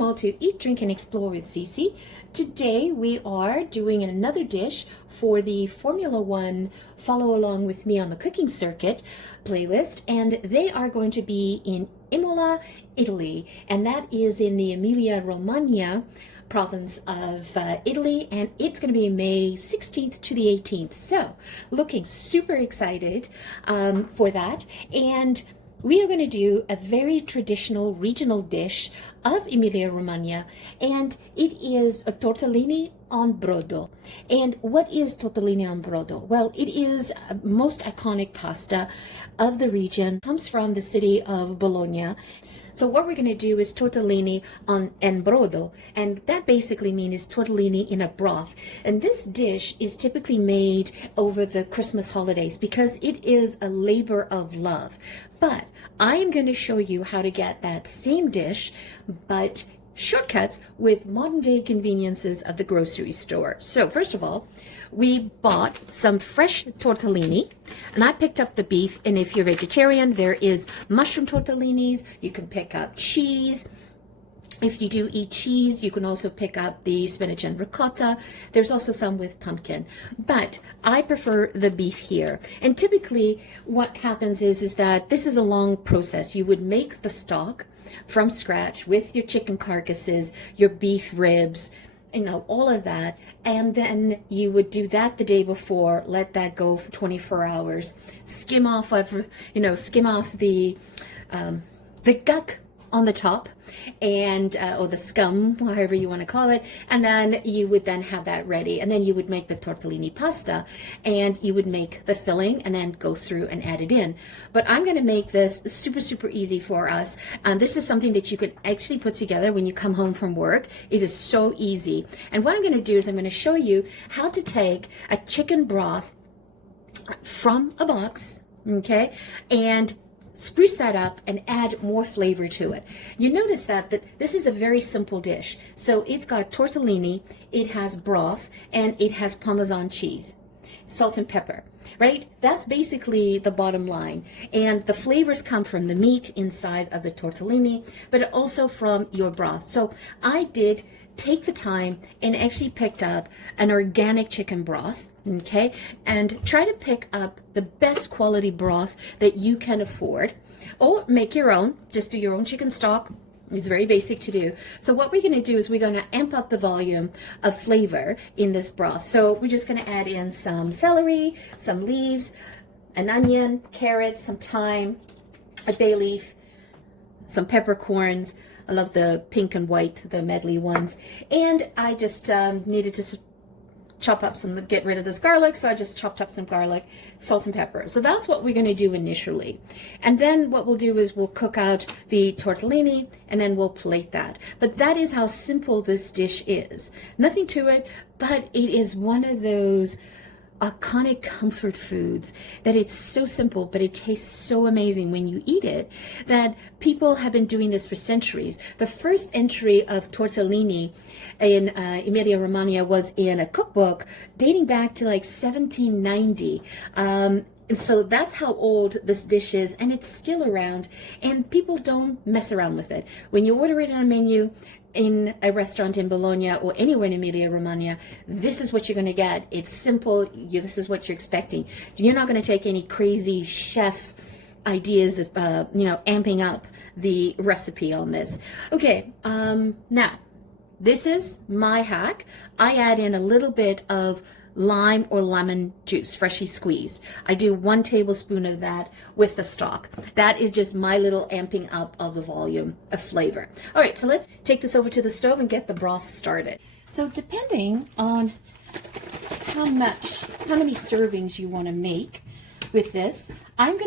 welcome all to Eat, Drink, and Explore with Cece. Today we are doing another dish for the Formula One Follow Along with Me on the Cooking Circuit playlist, and they are going to be in Imola, Italy, and that is in the Emilia-Romagna province of Italy, and it's going to be May 16th to the 18th. So, looking super excited for that, and we are going to do a very traditional regional dish of Emilia-Romagna, and it is a tortellini on brodo. And what is tortellini on brodo? Well, it is a most iconic pasta of the region. It comes from the city of Bologna. So what we're going to do is tortellini en brodo, and that basically means tortellini in a broth. And this dish is typically made over the Christmas holidays because it is a labor of love. But I am going to show you how to get that same dish, but shortcuts with modern day conveniences of the grocery store. So first of all, we bought some fresh tortellini, and I picked up the beef, and if you're vegetarian, there is mushroom tortellinis. You can pick up cheese. If you do eat cheese, you can also pick up the spinach and ricotta. There's also some with pumpkin, but I prefer the beef here. And typically what happens is that this is a long process. You would make the stock from scratch with your chicken carcasses, your beef ribs, you know, all of that, and then you would do that the day before, let that go for 24 hours, skim off the gunk on the top, and or the scum, however you want to call it, and then you would then have that ready, and then you would make the tortellini pasta, and you would make the filling and then go through and add it in. But I'm going to make this super easy for us, and this is something that you could actually put together when you come home from work. It is so easy. And what I'm going to do is I'm going to show you how to take a chicken broth from a box, okay, and spruce that up and add more flavor to it. You notice that this is a very simple dish. So it's got tortellini, it has broth, and it has Parmesan cheese, salt and pepper, right? That's basically the bottom line. And the flavors come from the meat inside of the tortellini, but also from your broth. So I did take the time and actually picked up an organic chicken broth, okay, and try to pick up the best quality broth that you can afford, or make your own. Just do your own chicken stock. It's very basic to do. So what we're going to do is we're going to amp up the volume of flavor in this broth. So we're just going to add in some celery, some leaves, an onion, carrots, some thyme, a bay leaf, some peppercorns. I love the pink and white, the medley ones. And I just needed to get rid of this garlic, so I just chopped up some garlic, salt and pepper. So that's what we're going to do initially. And then what we'll do is we'll cook out the tortellini, and then we'll plate that. But that is how simple this dish is. Nothing to it, but it is one of those iconic comfort foods that it's so simple, but it tastes so amazing when you eat it, that people have been doing this for centuries. The first entry of tortellini in Emilia-Romagna was in a cookbook dating back to like 1790. And so that's how old this dish is, and it's still around, and people don't mess around with it. When you order it on a menu in a restaurant in Bologna or anywhere in Emilia-Romagna, this is what you're going to get. It's simple. This is what you're expecting. You're not going to take any crazy chef ideas of, amping up the recipe on this. Okay, now, this is my hack. I add in a little bit of lime or lemon juice, freshly squeezed. I do 1 tablespoon of that with the stock. That is just my little amping up of the volume of flavor. All right, so let's take this over to the stove and get the broth started. So depending on how many servings you want to make with this, I'm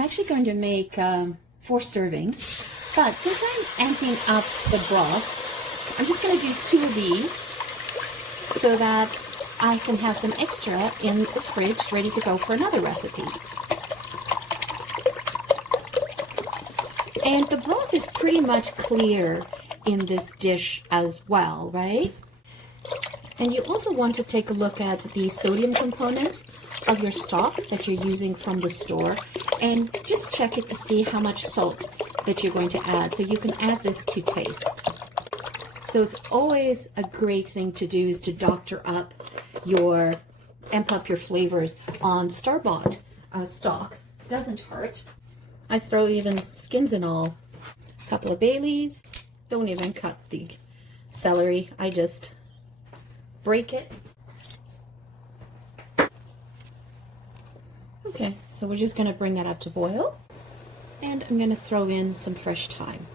actually going to make 4 servings. But since I'm amping up the broth, I'm just going to do 2 of these so that I can have some extra in the fridge ready to go for another recipe. And the broth is pretty much clear in this dish as well, right? And you also want to take a look at the sodium component of your stock that you're using from the store, and just check it to see how much salt that you're going to add, so you can add this to taste. So it's always a great thing to do is to doctor up your, amp up your flavors on store-bought stock. Doesn't hurt. I throw even skins and all. A couple of bay leaves. Don't even cut the celery. I just break it. Okay, so we're just going to bring that up to boil. And I'm going to throw in some fresh thyme.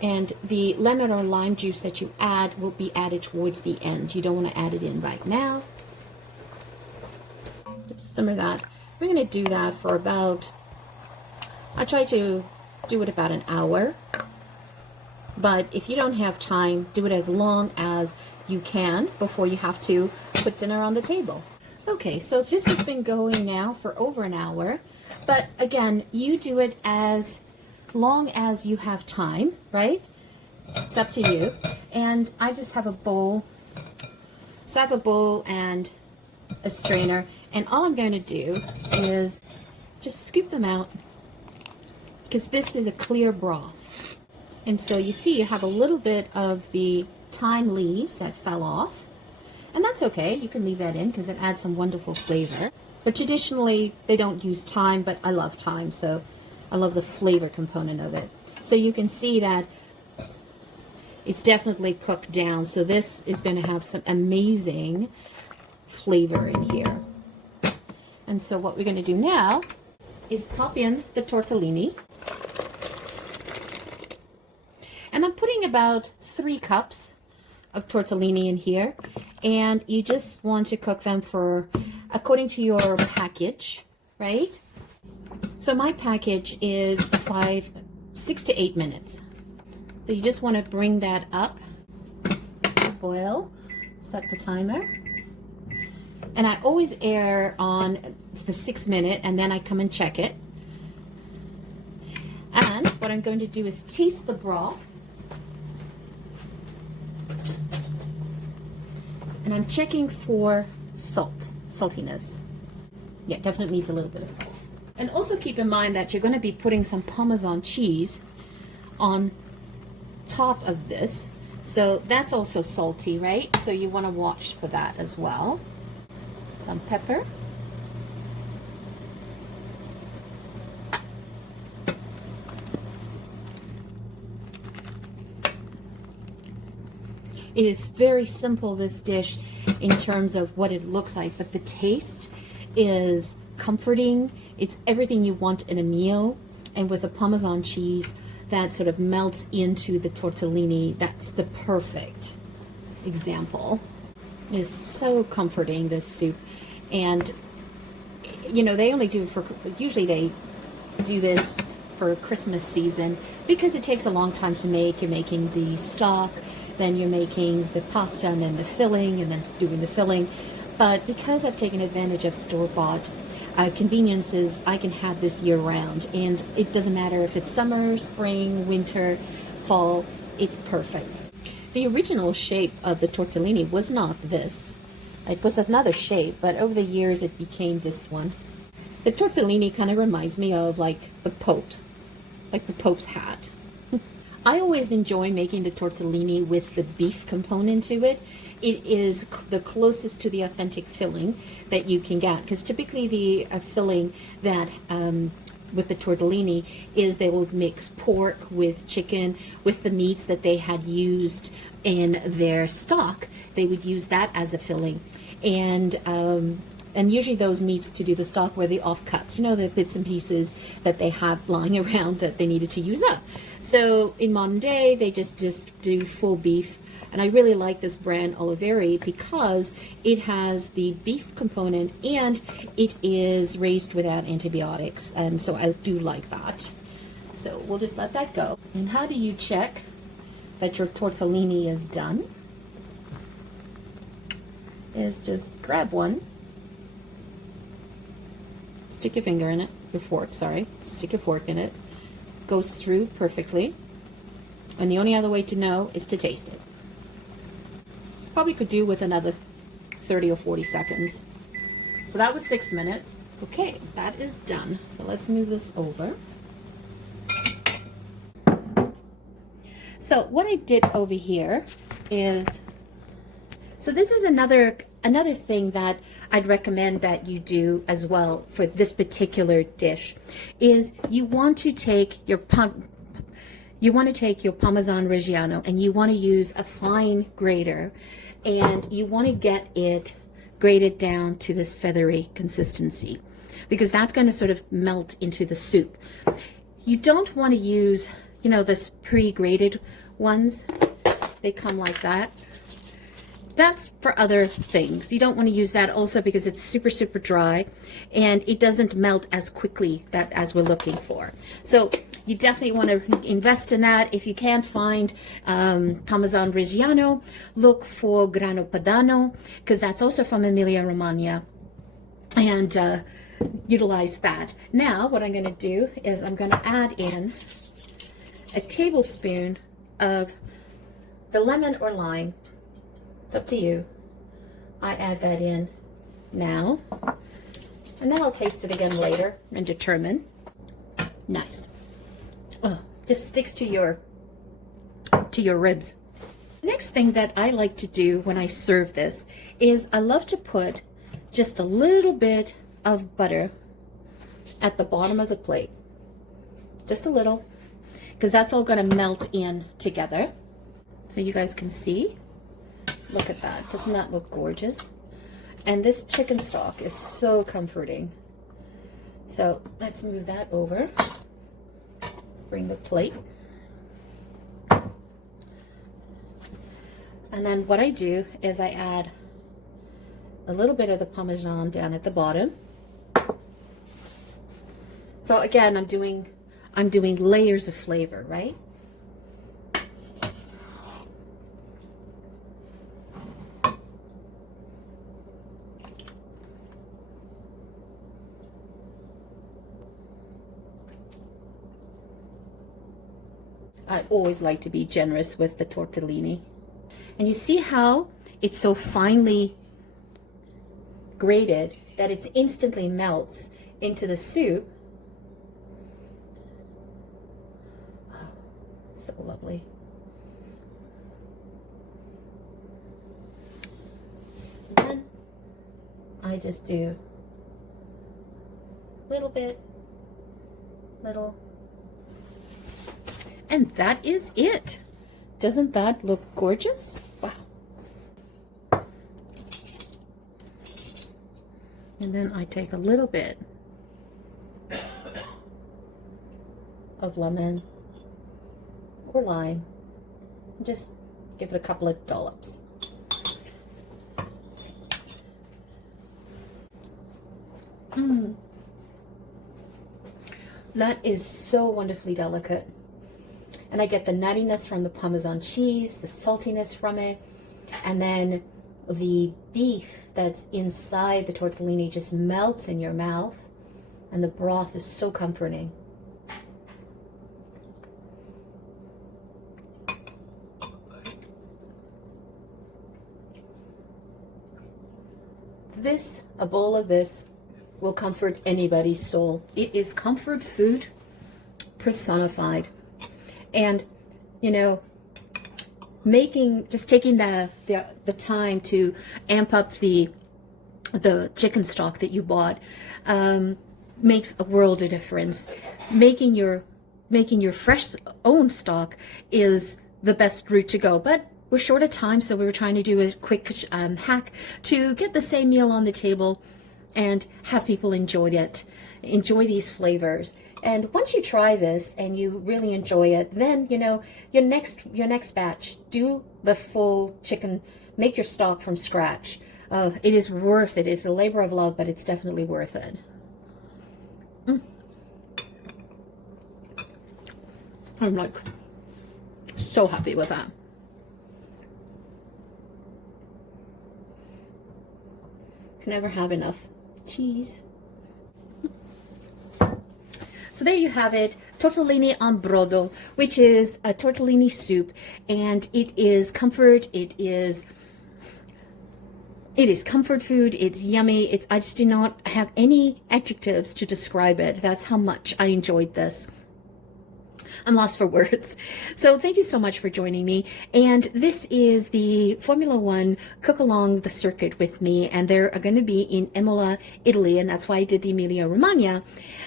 And the lemon or lime juice that you add will be added towards the end. You don't want to add it in right now. Just simmer that. We're going to do that for about, I try to do it about an hour. But if you don't have time, do it as long as you can before you have to put dinner on the table. Okay, so this has been going now for over an hour. But again, you do it as long as you have time, right? It's up to you. And I just have a bowl. So I have a bowl and a strainer. And all I'm going to do is just scoop them out because this is a clear broth. And so you see you have a little bit of the thyme leaves that fell off. And that's okay. You can leave that in because it adds some wonderful flavor. But traditionally, they don't use thyme, but I love thyme, so I love the flavor component of it. So you can see that it's definitely cooked down. So this is going to have some amazing flavor in here. And so what we're going to do now is pop in the tortellini. And I'm putting about 3 cups of tortellini in here. And you just want to cook them for, according to your package, right? So my package is 6 to 8 minutes. So you just want to bring that up, boil, set the timer. And I always err on the 6 minute and then I come and check it. And what I'm going to do is taste the broth. And I'm checking for saltiness. Yeah, definitely needs a little bit of salt. And also keep in mind that you're going to be putting some Parmesan cheese on top of this. So that's also salty, right? So you want to watch for that as well. Some pepper. It is very simple, this dish, in terms of what it looks like, but the taste is comforting. It's everything you want in a meal, and with the Parmesan cheese that sort of melts into the tortellini, that's the perfect example. It is so comforting, this soup. And, you know, they only do it for, usually they do this for Christmas season because it takes a long time to make. You're making the stock, then you're making the pasta and then the filling and then doing the filling. But because I've taken advantage of store-bought conveniences, I can have this year-round. And it doesn't matter if it's summer, spring, winter, fall, it's perfect. The original shape of the tortellini was not this. It was another shape, but over the years it became this one. The tortellini kind of reminds me of like the Pope, like the Pope's hat. I always enjoy making the tortellini with the beef component to it. It is the closest to the authentic filling that you can get, because typically the filling that with the tortellini is they will mix pork with chicken with the meats that they had used in their stock. They would use that as a filling, and usually those meats to do the stock were the offcuts, you know, the bits and pieces that they had lying around that they needed to use up. So in modern day, they just do full beef. And I really like this brand Oliveri because it has the beef component and it is raised without antibiotics. And so I do like that. So we'll just let that go. And how do you check that your tortellini is done? Is just grab one. Stick your finger in it, your fork, sorry. Stick your fork in it. Goes through perfectly. And the only other way to know is to taste it. Probably could do with another 30 or 40 seconds. So that was 6 minutes. Okay, that is done. So let's move this over. So what I did over here is, so this is another thing that I'd recommend that you do as well for this particular dish, is you want to take your Parmesan Reggiano and you want to use a fine grater, and you want to get it grated down to this feathery consistency, because that's going to sort of melt into the soup. You don't want to use, you know, this pre-grated ones. They come like that. That's for other things. You don't want to use that also because it's super, super dry and it doesn't melt as quickly as we're looking for. So you definitely want to invest in that. If you can't find Parmesan Reggiano, look for Grano Padano, because that's also from Emilia-Romagna, and utilize that. Now what I'm going to do is I'm going to add in a tablespoon of the lemon or lime. It's up to you. I add that in now, and then I'll taste it again later and determine. Nice. Oh, just sticks to your ribs. Next thing that I like to do when I serve this is I love to put just a little bit of butter at the bottom of the plate. Just a little, because that's all going to melt in together. So you guys can see. Look at that. Doesn't that look gorgeous? And this chicken stock is so comforting. So let's move that over. Bring the plate. And then what I do is I add a little bit of the Parmesan down at the bottom. So again, I'm doing layers of flavor, right? I always like to be generous with the tortellini. And you see how it's so finely grated that it instantly melts into the soup. Oh, so lovely. And then I just do a little bit, little. And that is it. Doesn't that look gorgeous? Wow. And then I take a little bit of lemon or lime and just give it a couple of dollops. That is so wonderfully delicate. And I get the nuttiness from the Parmesan cheese, the saltiness from it, and then the beef that's inside the tortellini just melts in your mouth, and the broth is so comforting. A bowl of this will comfort anybody's soul. It is comfort food personified. And, you know, just taking the time to amp up the chicken stock that you bought makes a world of difference. Making your fresh own stock is the best route to go, but we're short of time, so we were trying to do a quick hack to get the same meal on the table and have people enjoy these flavors. And once you try this and you really enjoy it, then, you know, your next batch, do the full chicken, make your stock from scratch. It is worth it. It's a labor of love, but it's definitely worth it. I'm like so happy with that. Can never have enough cheese. So there you have it, tortellini on brodo, which is a tortellini soup, and it is comfort. It is comfort food. It's yummy. I just do not have any adjectives to describe it. That's how much I enjoyed this. I'm lost for words. So thank you so much for joining me. And this is the Formula One Cook Along the Circuit with me. And they're going to be in Imola, Italy. And that's why I did the Emilia-Romagna.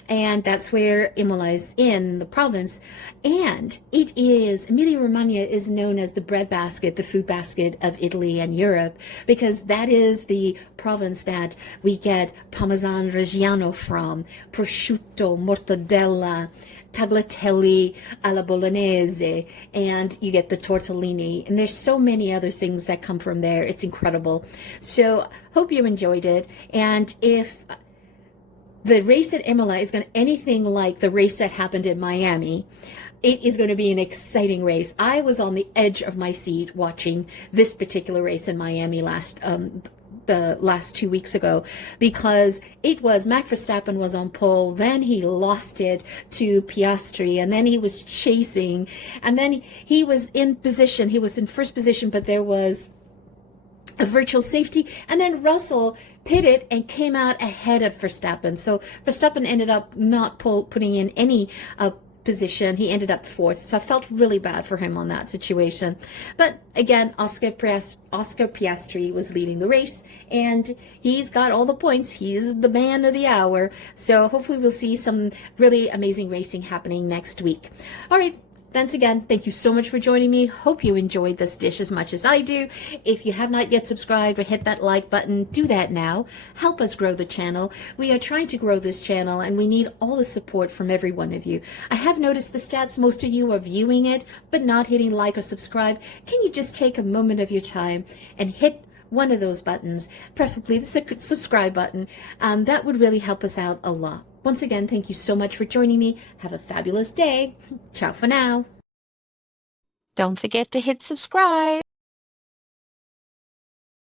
And that's where Imola is in the province. And it is, Emilia-Romagna is known as the breadbasket, the food basket of Italy and Europe, because that is the province that we get Parmesan Reggiano from, prosciutto, mortadella, tagliatelle alla bolognese, and you get the tortellini, and there's so many other things that come from there. It's incredible. So hope you enjoyed it. And if the race at Imola is going to anything like the race that happened in Miami, it is going to be an exciting race. I was on the edge of my seat watching this particular race in Miami the last 2 weeks ago, because it was Max Verstappen was on pole, then he lost it to Piastri, and then he was chasing, and then he was in position, he was in first position, but there was a virtual safety, and then Russell pitted and came out ahead of Verstappen. So Verstappen ended up not putting in any position. He ended up fourth, so I felt really bad for him on that situation. But again, Oscar Piastri was leading the race, and he's got all the points. He's the man of the hour. So hopefully we'll see some really amazing racing happening next week. All right. Once again, thank you so much for joining me. Hope you enjoyed this dish as much as I do. If you have not yet subscribed or hit that like button, do that now. Help us grow the channel. We are trying to grow this channel, and we need all the support from every one of you. I have noticed the stats. Most of you are viewing it, but not hitting like or subscribe. Can you just take a moment of your time and hit one of those buttons, preferably the subscribe button? That would really help us out a lot. Once again, thank you so much for joining me. Have a fabulous day. Ciao for now. Don't forget to hit subscribe.